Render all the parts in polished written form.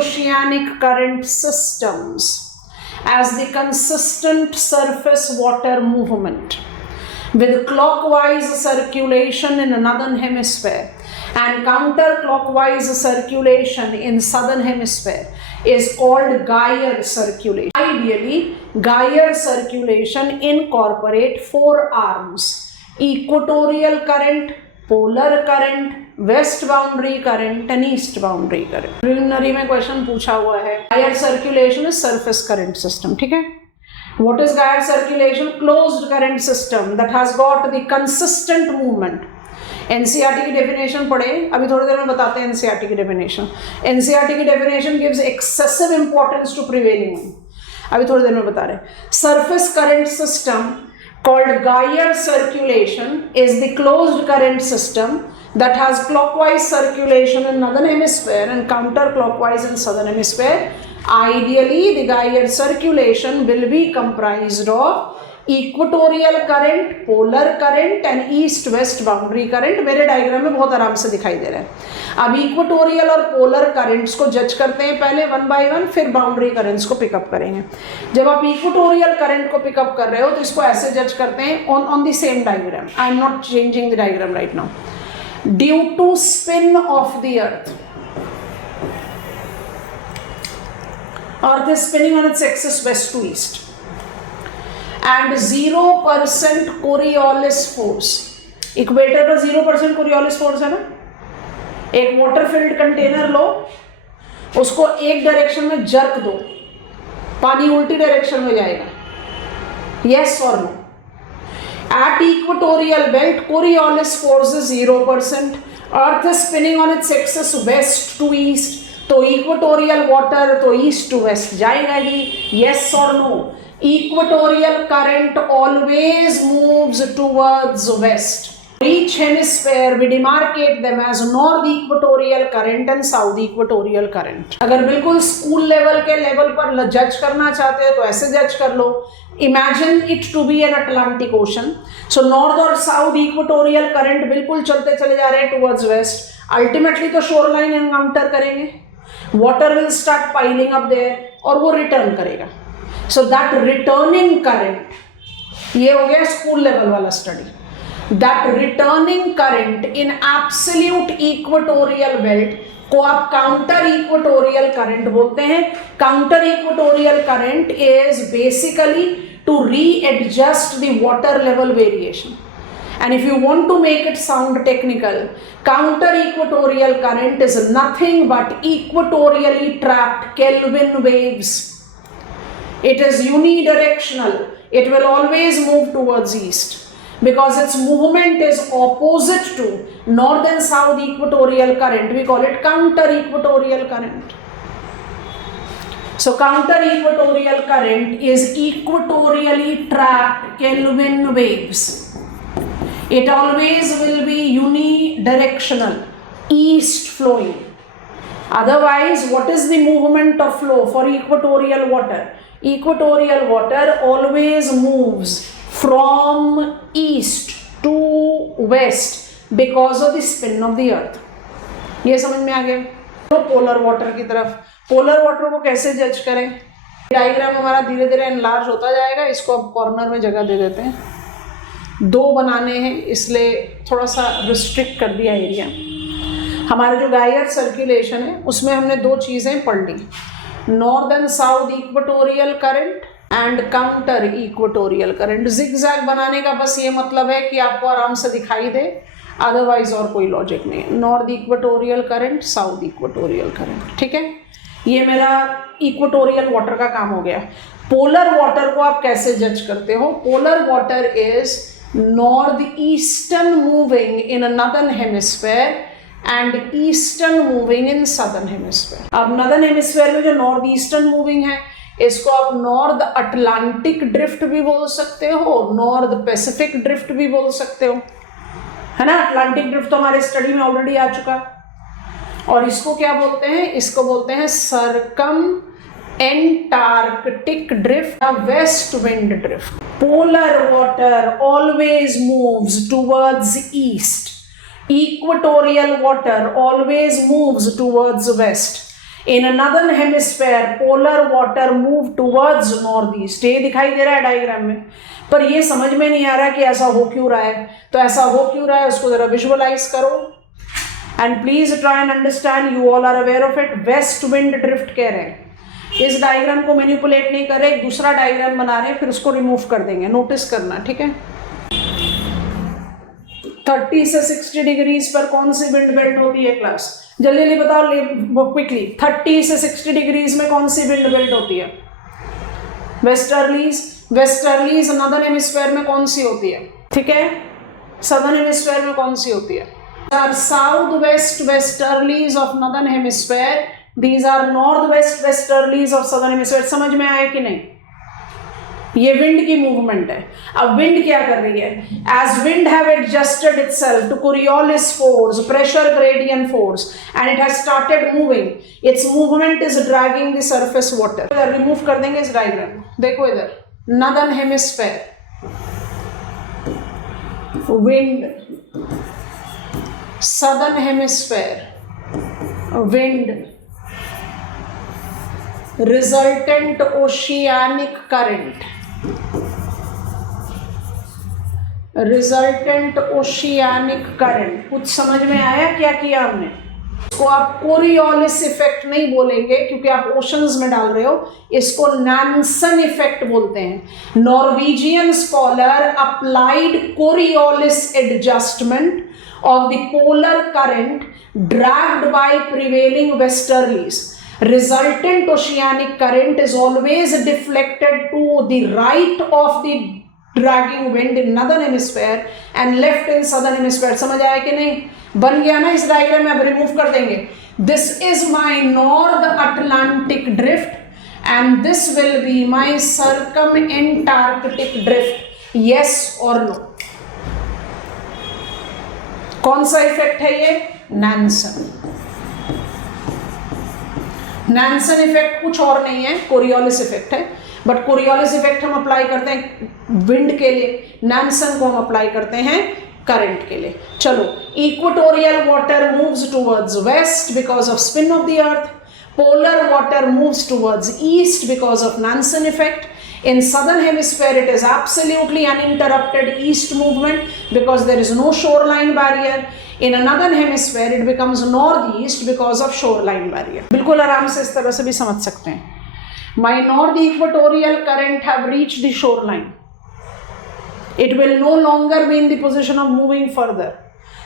transoceanic current systems as the consistent surface water movement with clockwise circulation in the northern hemisphere and counterclockwise circulation in southern hemisphere is called Gyre circulation. Ideally, Gyre circulation incorporate 4 arms: equatorial current, polar current, west boundary current and east boundary current. Preliminary में question पूछा हुआ है. Gyre circulation is surface current system. ठीक है. What is gyre circulation? Closed current system that has got the consistent movement. NCERT की definition पढ़े, अभी थोड़ी देर में बताते हैं एनसीईआरटी की डेफिनेशन. एनसीईआरटी की definition gives excessive importance to prevailing, अभी थोड़ी देर में बता रहे. Surface current system called Gyre circulation is the closed current system that has clockwise circulation in northern hemisphere and counterclockwise in southern hemisphere. Ideally, the Gyre circulation will be comprised of equatorial current, polar current and east-west boundary current. मेरे diagram में बहुत आराम से दिखाई दे रहा है. अब equatorial और पोलर करंट्स को जज करते हैं पहले वन बाय वन, फिर बाउंड्री करंट्स को पिकअप करेंगे. जब आप इक्वेटोरियल करंट को पिकअप कर रहे हो तो इसको ऐसे जज करते हैं on the same diagram. I am not changing the diagram right now. Due to spin of the earth is spinning on its axis west to east and 0% Coriolis force. Equator पर 0% Coriolis force है ना. एक water field container लो, उसको एक direction में jerk दो, पानी उल्टी डायरेक्शन में जाएगा. यस और no? At equatorial belt Coriolis force is 0%. Earth is spinning on its axis west to east, तो इक्वेटोरियल वाटर तो ईस्ट टू वेस्ट जाएगा ही. यस और no? Equatorial current always moves towards west. Each hemisphere we demarcate them as north equatorial current and south equatorial current. अगर बिल्कुल school level के level पर जज करना चाहते हो तो ऐसे जज कर लो. Imagine it to be an Atlantic Ocean. So north और south equatorial current बिल्कुल चलते चले जा रहे हैं towards west. Ultimately तो shore line encounter करेंगे. Water will start piling up there और वो रिटर्न करेगा. So that returning current, ये हो गया स्कूल लेवल वाला study. That returning current in absolute equatorial belt को आप काउंटर इक्वेटोरियल करंट बोलते हैं. Counter equatorial current is basically to readjust the water level variation. And if you want to make it sound technical, counter equatorial current is nothing but equatorially trapped Kelvin waves. It is unidirectional. It will always move towards east because its movement is opposite to north and south equatorial current. We call it counter equatorial current. So counter equatorial current is equatorially trapped Kelvin waves. It always will be unidirectional, east flowing. Otherwise, what is the movement of flow for equatorial water? Equatorial water always moves from east to west because of the spin of the earth. ये समझ में आ गया? तो polar water की तरफ, polar water को कैसे जज करें? डायग्राम हमारा धीरे धीरे एनलार्ज होता जाएगा. इसको अब कॉर्नर में जगह दे देते हैं. 2 बनाने हैं इसलिए थोड़ा सा रिस्ट्रिक्ट कर दिया एरिया. हमारे जो गायर सर्कुलेशन है उसमें हमने 2 चीज़ें पढ़ ली. North and south equatorial current and counter equatorial current. Zigzag बनाने का बस ये मतलब है कि आपको आराम से दिखाई दे, अदरवाइज और कोई लॉजिक नहीं है. North equatorial current, south equatorial current. ठीक है, ये मेरा इक्वेटोरियल वाटर का काम हो गया. पोलर वाटर को आप कैसे जज करते हो? Polar water is northeastern moving in a northern hemisphere and eastern moving in southern hemisphere. अब northern hemisphere में जो northeastern moving है इसको आप नॉर्थ अटलांटिक ड्रिफ्ट भी बोल सकते हो, नॉर्थ पैसिफिक ड्रिफ्ट भी बोल सकते हो, है ना. अटलांटिक ड्रिफ्ट तो हमारे स्टडी में ऑलरेडी आ चुका. और इसको क्या बोलते हैं? इसको बोलते हैं सरकम Antarctic drift, a west wind drift. Polar water always moves towards east. Equatorial water always moves towards west. In northern hemisphere polar water move towards north east. ये दिखाई दे रहा है डायग्राम में, पर ये समझ में नहीं आ रहा कि ऐसा हो क्यों रहा है। तो ऐसा हो क्यों रहा है उसको जरा विजुअलाइज करो and please try and understand, you all are aware of it. West wind drift कह रहे हैं, इस डायग्राम को मैनिपुलेट नहीं कर रहे, एक दूसरा डायग्राम बना रहे हैं, फिर उसको रिमूव कर देंगे, नोटिस करना, ठीक है। 30 से 60 डिग्रीज पर कौन सी विंड बेल्ट होती है क्लास? जल्दी जल्दी बताओ क्विकली। 30 से 60 डिग्रीज में कौन सी विंड बेल्ट होती है? वेस्टर्लीज। वेस्टर्लीज नदर्न हेमिस्फीयर में कौन सी होती है? ठीक है, सदर्न हेमिस्फीयर में कौन सी होती है? South west westerlies of northern hemisphere, these are north west westerlies of southern hemisphere. समझ में आया कि नहीं? ये विंड की मूवमेंट है। अब विंड क्या कर रही है? As wind have adjusted itself to Coriolis force, pressure gradient force, and it has started moving, its movement is dragging the surface water. Remove कर देंगे इस डायग्राम, देखो इधर, northern hemisphere wind, southern hemisphere wind, resultant oceanic current, resultant oceanic current. कुछ समझ में आया क्या किया हमने? इसको आप कोरियोलिस इफेक्ट नहीं बोलेंगे क्योंकि आप ओशंस में डाल रहे हो, इसको नैन्सन इफेक्ट बोलते हैं। Norwegian scholar applied Coriolis adjustment of the polar current dragged by prevailing westerlies. Resultant oceanic current is always deflected to the right of the dragging wind in northern hemisphere and left in southern hemisphere. समझ आया कि नहीं? बन गया ना इस diagram में? अब रिमूव कर देंगे। This is my North Atlantic drift and this will be my circumantarctic drift. Yes or no? कौन सा इफेक्ट है ये? नैन्सन। नैन्सन इफेक्ट कुछ और नहीं है, कोरियोलिस इफेक्ट है, बट कोरियोलिस इफेक्ट हम अप्लाई करते हैं विंड के लिए, नैन्सन को हम अप्लाई करते हैं करंट के लिए। चलो, equatorial water moves towards west because of spin of the earth, polar water moves towards east because of Nansen effect. In southern hemisphere it is absolutely uninterrupted east movement because there is no shoreline barrier. In another hemisphere it becomes northeast because of shoreline barrier. बिल्कुल आराम से इस तरह से भी समझ सकते हैं। My north equatorial current have reached the shoreline. It will no longer be in the position of moving further.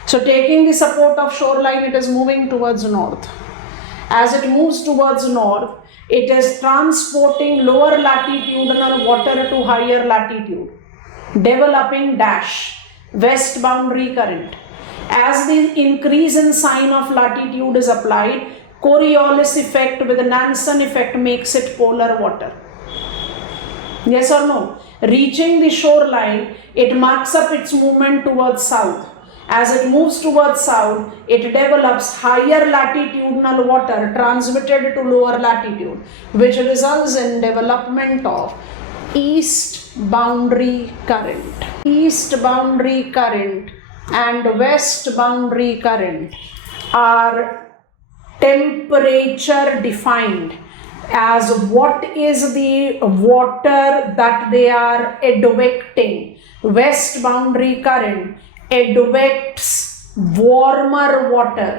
So taking the support of shoreline, it is moving towards north. As it moves towards north, it is transporting lower latitudinal water to higher latitude, developing dash west boundary current. As the increase in sign of latitude is applied, Coriolis effect with the Nansen effect makes it polar water. Yes or no? Reaching the shoreline, it marks up its movement towards south. As it moves towards south, it develops higher latitudinal water transmitted to lower latitude, which results in development of east boundary current. East boundary current and west boundary current are temperature defined as what is the water that they are advecting. West boundary current advects warmer water,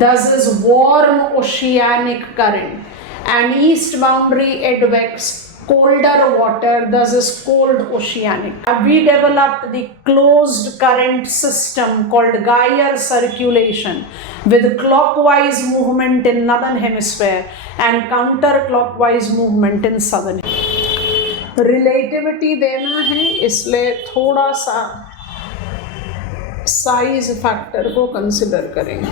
thus is warm oceanic current, and east boundary advects colder water, thus is cold oceanic. We developed the closed current system called Geyer circulation with clockwise movement in northern hemisphere and counterclockwise movement in southern. Relativity देना है, इसलिए थोड़ा सा size factor को consider करेंगे,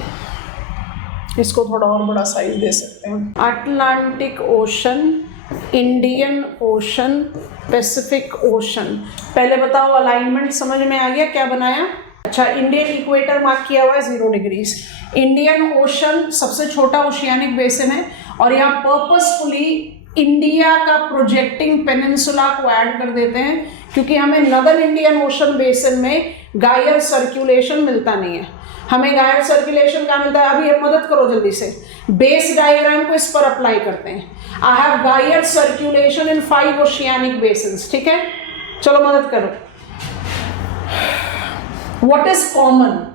इसको थोड़ा और बड़ा साइज दे सकते हैं। Atlantic ocean, Indian ocean, Pacific ocean. पहले बताओ अलाइनमेंट समझ में आ गया क्या बनाया? अच्छा, इंडियन इक्वेटर मार्क किया हुआ है 0 डिग्रीज। इंडियन ओशन सबसे छोटा ओशियानिक बेसिन है और यहाँ पर्पसफुली इंडिया का प्रोजेक्टिंग पेनिनसुला को ऐड कर देते हैं क्योंकि हमें नदर्न इंडियन ओशन बेसिन में गायर सर्कुलेशन मिलता नहीं है। हमें गायर सर्कुलेशन क्या मिलता है? अभी मदद करो जल्दी से, बेस डायग्राम को इस पर अप्लाई करते हैं। I have gyre circulation in 5 oceanic basins, ठीक है, चलो मदद करो। What is common?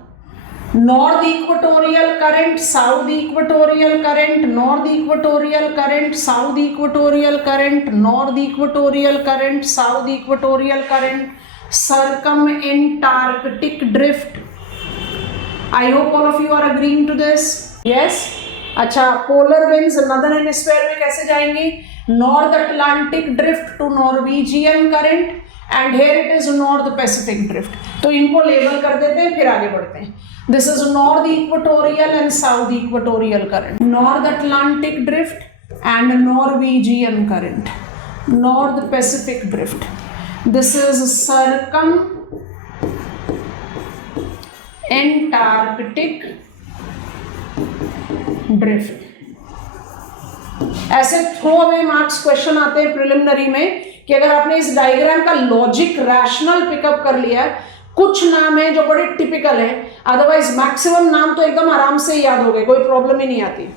North equatorial current, south equatorial current, north equatorial current, south equatorial current, north equatorial current, south equatorial current, circum Antarctic drift. I hope all of you are agreeing to this, yes. अच्छा, polar winds northern hemisphere में कैसे जाएंगी? North Atlantic drift to Norwegian current and here it is north Pacific drift. तो इनको label कर देते हैं, फिर आगे बढ़ते हैं। This is north equatorial and south equatorial current, North Atlantic drift and Norwegian current, north Pacific drift. This is circum Antarctic drift. ऐसे थ्रो अवे मार्क्स क्वेश्चन आते हैं प्रिलिमिनरी में कि अगर आपने इस डायग्राम का लॉजिक रैशनल पिकअप कर लिया है, कुछ नाम है जो बड़े टिपिकल है, अदरवाइज मैक्सिमम नाम तो एकदम आराम से याद हो गए, कोई प्रॉब्लम ही नहीं आती।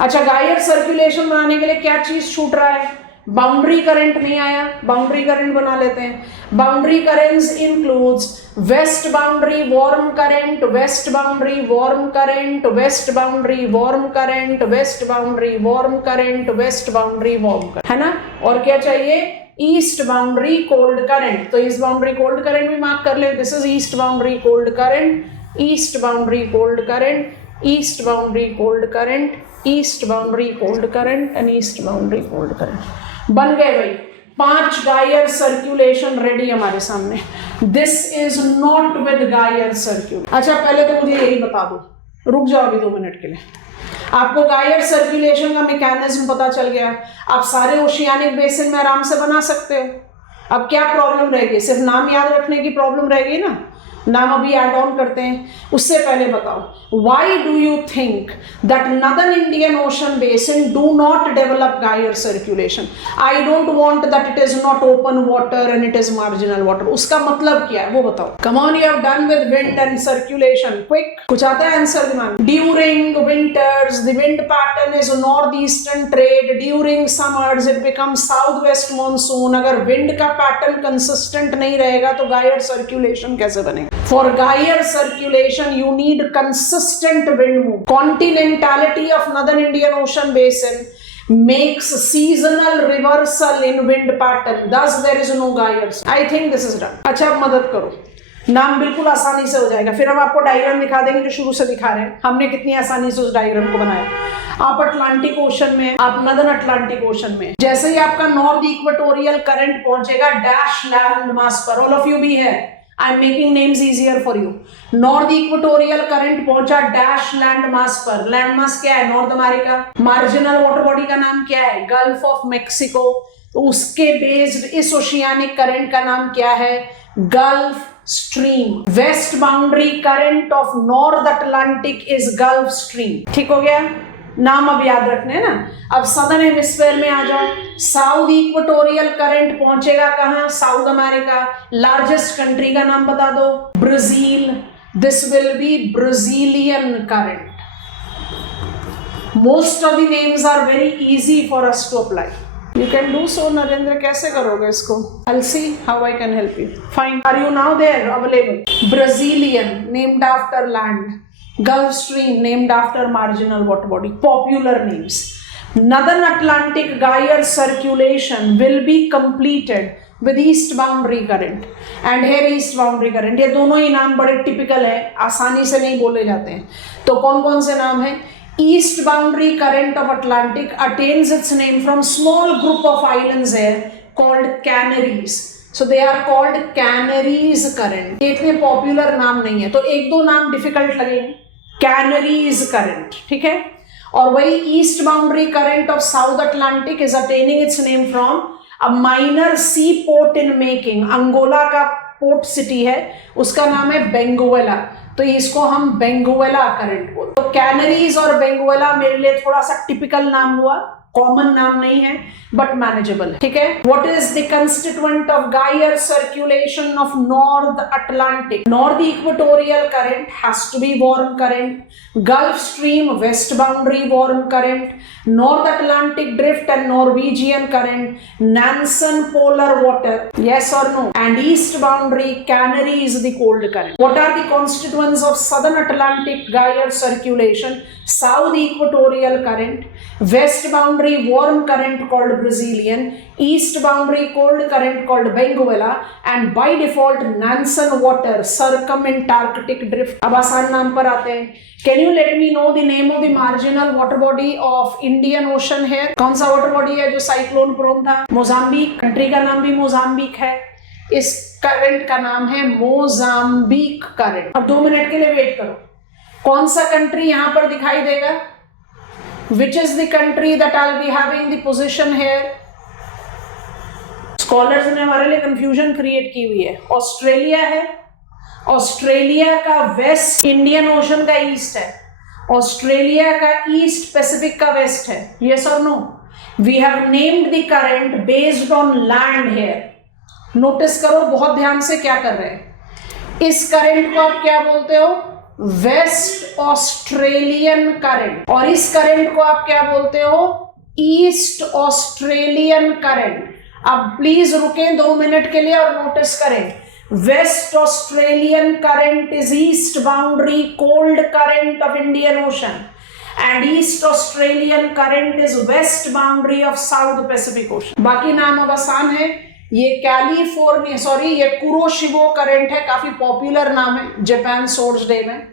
अच्छा, गायर सर्कुलेशन बनाने के लिए क्या चीज छूट रहा है? बाउंड्री करंट नहीं आया, बाउंड्री करंट बना लेते हैं। Boundary currents includes west boundary warm current, west boundary warm current, west boundary warm current, west boundary warm current, west boundary warm current, है ना। और क्या चाहिए? East boundary cold current. तो ईस्ट बाउंड्री कोल्ड करंट भी mark कर ले, this is east boundary cold current, east boundary cold current, east boundary cold current, east boundary cold current and east boundary cold current. बन गए भाई 5 गायर circulation ready हमारे सामने। दिस इज नॉट विद गायर सर्कुलेशन। अच्छा, पहले तो मुझे यही बता दो, रुक जाओ अभी 2 मिनट के लिए। आपको गायर सर्कुलेशन का मैकेनिज्म पता चल गया, आप सारे ओशियानिक बेसिन में आराम से बना सकते हो। अब क्या प्रॉब्लम रहेगी? सिर्फ नाम याद रखने की प्रॉब्लम रहेगी ना, नाम अभी ऐड ऑन करते हैं। उससे पहले बताओ, why do you think that northern Indian Ocean basin do not develop gyre circulation? I don't want that it is not open water and it is marginal water. उसका मतलब क्या है वो बताओ। Come on, you have done with wind and circulation, quick. कुछ आता है answer दिमाग? During winters the wind pattern is north eastern trade, during summers it becomes south west monsoon. अगर विंड का पैटर्न कंसिस्टेंट नहीं रहेगा तो गायर सर्कुलेशन कैसे बनेगा? For Geier circulation, you need consistent wind movement. Continentality of Northern Indian Ocean basin makes seasonal reversal in wind pattern. Thus, there is no Geier. I think this is done. अच्छा, अब मदद करो, नाम बिल्कुल आसानी से हो जाएगा। फिर हम आपको डायग्राम दिखा देंगे जो शुरू से दिखा रहे हैं, हमने कितनी आसानी से उस डायग्राम को बनाया। आप अटलांटिक ओशन में, आप नॉर्दर्न अटलांटिक ओशन में, जैसे ही आपका नॉर्थ इक्वेटोरियल करंट पहुंचेगा डैश लैंड मास पर, ऑल ऑफ यू भी है, I am making names easier for you. North equatorial current पहुंचा डैश लैंड मास पर। लैंड मास क्या है? North America. Marginal water body का नाम क्या है? Gulf of Mexico. तो उसके बेस्ड इस ओशियानिक करंट का नाम क्या है? Gulf Stream. West boundary current of North Atlantic is Gulf Stream. ठीक हो गया? नाम अब याद रखने हैं ना। अब सदर्न हेमिस्फीयर में आ जाओ। साउथ इक्वेटोरियल करंट पहुंचेगा कहां? South America. लार्जेस्ट कंट्री का नाम बता दो। Brazil. This will be Brazilian current. Most of the names are very easy for us to apply. You can do so, Narendra. कैसे करोगे इसको? I'll see how I can help you. Fine. Are you now there? Available. Brazilian, named after land. Gulf Stream, named after marginal water body. Popular names. Northern Atlantic Geier circulation will be completed with east boundary current. And here east boundary current. ये दोनों ही नाम बड़े typical है, आसानी से नहीं बोले जाते हैं। तो कौन कौन से नाम है? East boundary current of Atlantic attains its name from small group of islands here called Canaries. So they are called Canaries current. ये इतने पॉपुलर नाम नहीं है, तो एक दो नाम डिफिकल्ट लगेंगे। Canaries current, ठीक है। और वही east boundary current of South Atlantic is attaining its name from a minor sea port in making. Angola का पोर्ट सिटी है, उसका नाम है बेंगुएला, तो इसको हम बेंगुएला करंट बोलते हैं। तो कैनरीज और बेंगुएला मेरे लिए थोड़ा सा टिपिकल नाम हुआ, कॉमन नाम नहीं है बट मैनेजेबल है, ठीक है। What is the constituent of gyre circulation of North Atlantic? North equatorial current has to be warm current, Gulf Stream west boundary warm current, North Atlantic drift and Norwegian current, Nansen polar water, yes or no, and east boundary Canary is the cold current. What are the constituents of southern Atlantic gyre circulation? South equatorial current, west boundary warm current called Brazilian, east boundary cold current called Benguela, and by default Nansen water circumantarctic drift. अब आसान नाम पर आते हैं। Can you let me know the name of the marginal water body of Indian Ocean here? कौन सा water body है जो साइक्लोन प्रोन था? मोजाम्बिक, कंट्री का नाम भी मोजाम्बिक है, इस करंट का नाम है मोजाम्बिक करंट। अब 2 मिनट के लिए वेट करो, कौन सा कंट्री यहां पर दिखाई देगा? Which is the country that I will be having the position here? Scholars ने हमारे लिए कंफ्यूजन क्रिएट की हुई है। ऑस्ट्रेलिया है, ऑस्ट्रेलिया का वेस्ट इंडियन ओशन का ईस्ट है, ऑस्ट्रेलिया का ईस्ट पैसिफिक का वेस्ट है, यस और no? We have named the current based on land here. Notice करो बहुत ध्यान से क्या कर रहे हैं। इस करंट को आप क्या बोलते हो? Waste Australian current. और इस करंट को आप क्या बोलते हो? East Australian current. अब प्लीज रुकें 2 मिनट के लिए और नोटिस करें। Waste Australian current is east boundary cold current of Indian ocean and East Australian current is west boundary of South Pacific Ocean. बाकी नाम अब आसान है। ये ये कुरोशिबो करंट है, काफी पॉपुलर नाम है जापान सोर्स डे में।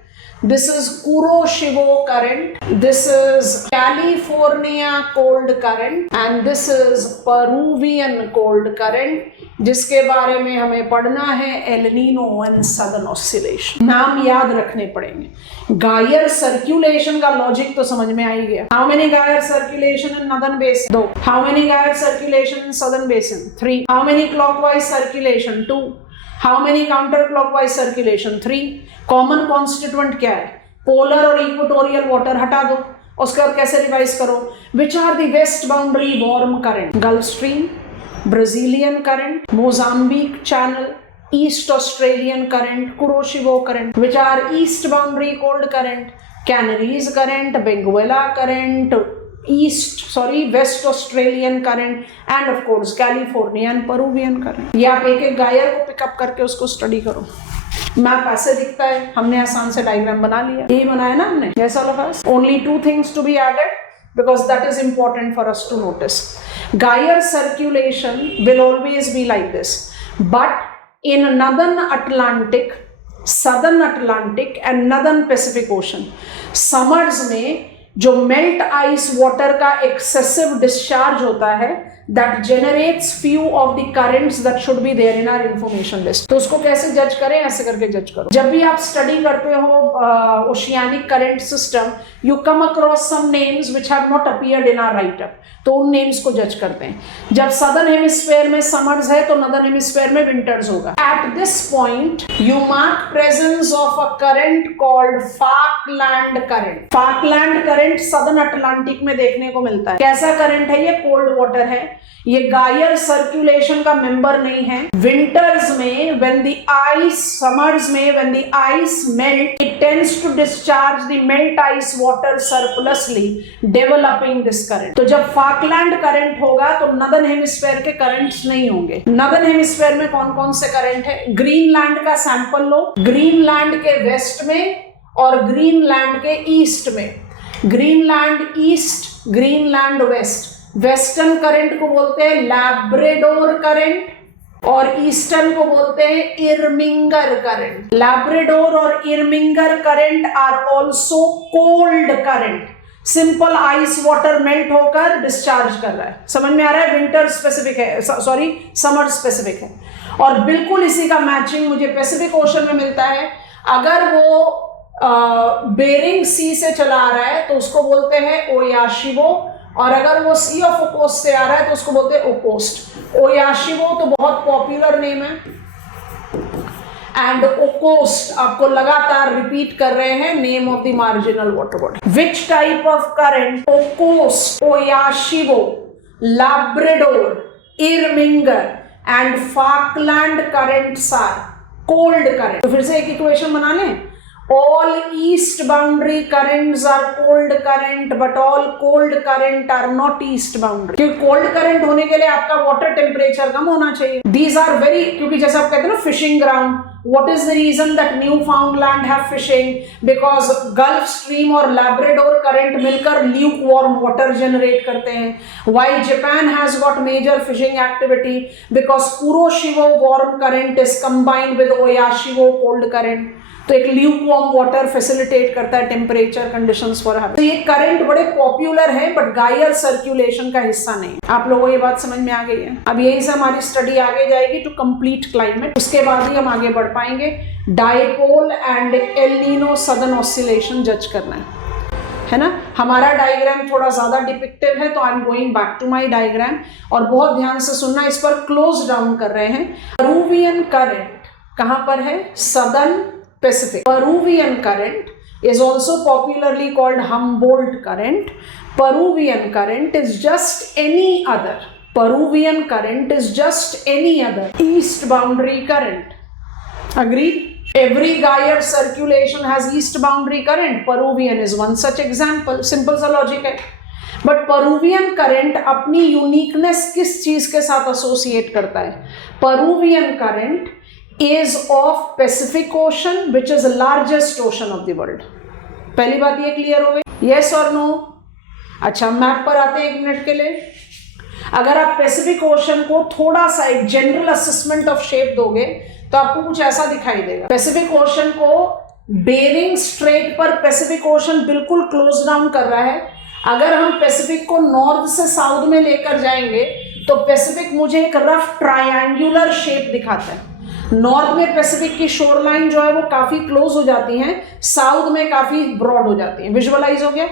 This is Kuroshio current, this is California cold current and this is Peruvian cold current, जिसके बारे में हमें पढ़ना है El Nino and southern oscillation. नाम याद रखने पड़ेंगे। गायर सर्कुलेशन का लॉजिक तो समझ में आ ही गया। How many gyre circulation in northern basin? 2। How many gyre circulation in southern basin? 3। How many clockwise circulation? 2। How many counter clockwise circulation? 3। Common constituent क्या है? पोलर और इक्वेटोरियल वाटर हटा दो, उसके बाद कैसे रिवाइज करो? Which are the west boundary warm current? Gulf Stream, Brazilian current, Mozambique channel, East Australian current, Kuroshio current, which are east boundary cold current, Canaries current, Benguela current, West Australian current, and of course Californian Peruvian current. ये आप एक एक गायर को pickup करके उसको study करो। Map ऐसे दिखता है, हमने आसान से डायग्राम बना लिया, यही बनाया ना हमने। Yes, all of us. Only 2 things to be added because that is important for us to notice. Gyre circulation will always be like this, but in northern Atlantic, southern Atlantic and northern Pacific Ocean, summers में जो melt ice water का excessive discharge होता है, that generates few of the currents that should be there in our information list. तो उसको कैसे जज करें? ऐसे करके जज करो। जब भी आप स्टडी करते हो oceanic current system, you come across some names which have not appeared in our write-up, तो उन नेम्स को जज करते हैं। जब सदर्न हेमिस्फेयर में समर्स है तो नॉर्दर्न हेमिस्फेयर में विंटर्स होगा। At this point you mark presence of a current called Falkland current. Falkland current southern Atlantic में देखने को मिलता है। कैसा करंट है? ये कोल्ड वाटर है, ये गायर सर्कुलेशन का मेंबर नहीं है। विंटर्स में when the ice, summers में when the ice melt, it tends to discharge the melt ice water surplusly, developing this current. तो जब फाकलैंड करंट होगा तो नॉर्दर्न हेमिस्फेयर के करंट्स नहीं होंगे। नॉर्दर्न हेमिस्फेयर में कौन कौन से करंट है? ग्रीनलैंड का सैंपल लो, ग्रीनलैंड के वेस्ट में और ग्रीनलैंड के ईस्ट में। Greenland east, Greenland west. Western current को बोलते हैं लैब्राडोर करंट और ईस्टर्न को बोलते हैं इरमिंगर करंट। लैब्राडोर और Irminger current are also cold current. Simple ice water melt होकर डिस्चार्ज कर रहा है। समझ में आ रहा है? विंटर स्पेसिफिक है, सॉरी समर स्पेसिफिक है। और बिल्कुल इसी का मैचिंग मुझे पैसिफिक ओशन में मिलता है। अगर वो बेरिंग सी से चला आ रहा है तो उसको बोलते हैं ओयाशिवो, और अगर वो सी ऑफ ओकोस्ट से आ रहा है तो उसको बोलते हैं ओकोस्ट। ओयाशिवो तो बहुत पॉपुलर नेम है एंड ओकोस्ट आपको लगातार रिपीट कर रहे हैं name of the marginal water body. Which type of current Ocos, Oyashiwo, Labrador, Irminger and Falkland currents are cold current. तो फिर से एक इक्वेशन बना लें, all east boundary currents are cold current but all cold current are not east boundary. क्योंकि cold current होने के लिए आपका water temperature कम होना चाहिए. These are very, क्योंकि जैसा आप कहते हैं ना fishing ground, what is the reason that Newfoundland have fishing? Because Gulf Stream और Labrador current मिलकर lukewarm water generate करते हैं. Why Japan has got major fishing activity? Because Kuroshio warm current is combined with Oyashiwo cold current. तो एक lukewarm water facilitate करता है temperature conditions for her. तो ये करंट बड़े पॉपुलर है बट गायर सर्कुलेशन का हिस्सा नहीं. आप लोगों को ये बात समझ में आ गई है. अब यही से हमारी स्टडी आगे जाएगी टू कंप्लीट क्लाइमेट. उसके बाद ही हम आगे बढ़ पाएंगे. Dipole and El Nino southern oscillation जज करना है ना. हमारा डायग्राम थोड़ा ज्यादा डिपिक्टिव है तो I am going back to my diagram और बहुत ध्यान से सुनना. इस पर क्लोज डाउन कर रहे हैं. पेरुवियन करंट कहां पर है? Southern Pacific. Peruvian current is also popularly called Humboldt current. Peruvian current is just any other. Peruvian current is just any other east boundary current. Agreed? Every Gaia circulation has east boundary current. Peruvian is one such example. Simple सा logic है. But Peruvian current अपनी uniqueness किस चीज के साथ associate करता है? Peruvian current is of Pacific Ocean which is the largest ocean of the world. पहली बात ये क्लियर हो गई? Yes or no? अच्छा, मैप पर आते हैं एक मिनट के लिए. अगर आप पैसिफिक ओशन को थोड़ा सा एक जनरल असेसमेंट ऑफ शेप दोगे तो आपको कुछ ऐसा दिखाई देगा. पैसिफिक ओशन को बेरिंग स्ट्रेट पर पैसिफिक ओशन बिल्कुल क्लोज डाउन कर रहा है. अगर हम पैसिफिक को नॉर्थ से साउथ में लेकर जाएंगे तो पैसिफिक मुझे एक रफ ट्रायंगुलर शेप दिखाता है. नॉर्थ में पैसिफिक की शोर लाइन जो है वो काफी क्लोज हो जाती है, साउथ में काफी ब्रॉड हो जाती है. विजुअलाइज हो गया?